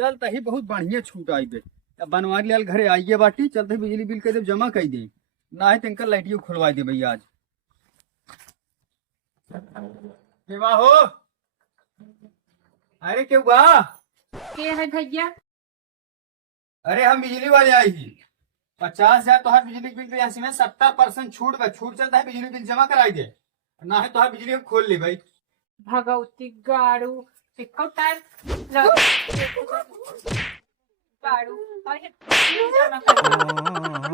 चलता ही बहुत बढ़िया छूट आई बे। अब बनवा लिया घरे आइए बाटी, चलते बिजली बिल के जमा कर दे, ना है तिनकर लाइटियो खुलवा दे भैया आज। केवा हो? अरे क्यों बा? के है भैया? अरे हम बिजली वाले आई ही। 50,000 तो हर बिजली बिल पे यहाँ से 70% छूट बा। छूट चलता है, बिजली बिल जमा कराई दे, ना है तो हर बिजली खोल ले भाई। भगवती गाड़ू टिको टाइम गाड़ू और ये जमा कर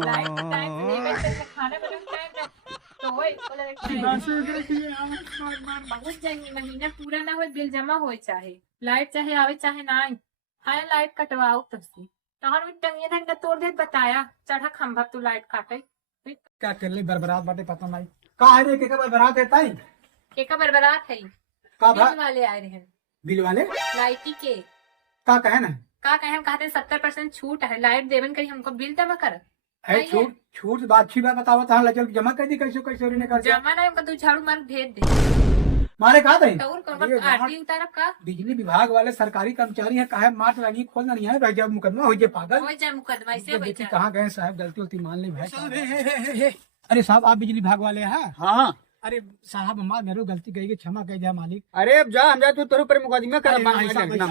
लाइट टाइम लेवे से खाने में टाइम तो होए बहुत जाएंगे महीना पूरा ना हो बिल जमा होए, चाहे लाइट चाहे आवे चाहे ना आए। हाय लाइट कटवाओ तबसे तहन भी टंगिए धन का तोड़ दे बताया चढ़ा खंभा तू लाइट काटे क्या कर ले बरबरात बाटे पता नहीं का है रे के बरबरात देता ही केका बरबरात है का बिल वाले आए रहे बिल वाले लाइटी के का कहे ना का कहे हम कहते 70% छूट है लाइट देवन करी हमको बिल जमा कर है छूट छूट बात अच्छी बात बतावा था लचल जमा कर दी कैसे कैसे ने कर जमा ना हमको तू झाड़ू मार भेज दे मारे का थे और कौन आरती उतारब का बिजली विभाग वाले सरकारी कर्मचारी है काहे मार लगी खोलना नहीं है जब मुकदमा हो जाए पागल हो जाए मुकदमा ऐसे देखी बचा कहाँ गए साहब गलती उलती मान ले भाई। अरे साहब आप बिजली विभाग वाले हैं? हाँ। अरे साहब हमारे मेरे गलती कही क्षमा कह दिया मालिक। अरे अब जा हम जा तू तेरे ऊपर मुकदमा कर।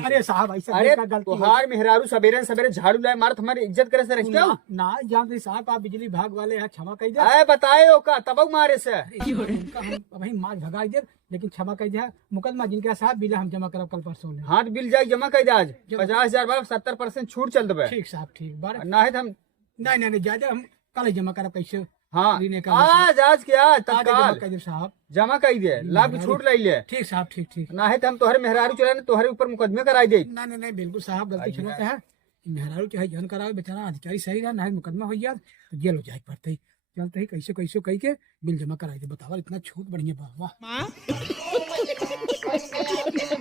अरे साहब ऐसा अरे गलती तुहार मेहरारू सवेरे सवेरे झाड़ू लाए मारत हमारी इज्जत करे से रखते हो ना जानते साहब आप बिजली विभाग वाले हैं क्षमा कह दिया। आए बताए हो का तब मारे से वही मार भगाई दे लेकिन क्षमा कह दिया मुकदमा जिनका साहब बिल हम जमा करब कल परसों में। हाथ बिल जाए जमा कर दे आज 50,000 70% छूट चल दे ठीक साहब ठीक बार ना है हम नहीं ज्यादा हम कल जमा करब कैसे। हाँ आज क्या तत्काल साहब जमा कर दे लाभ छूट ले ले। ठीक साहब ठीक ठीक ना है तो हम तोहरे मेहरारू चला तोहरे ऊपर मुकदमे कराई दे। नहीं बिल्कुल साहब गलती क्षमा है मेहरारू चाहे जन करावे बेचारा अधिकारी सही रहा ना मुकदमा हो गया तो जेल हो जाए पड़ते ही चलते ही कैसे कैसे कह के बिल जमा कराई दे बतावा इतना छूट बढ़िया बाबा।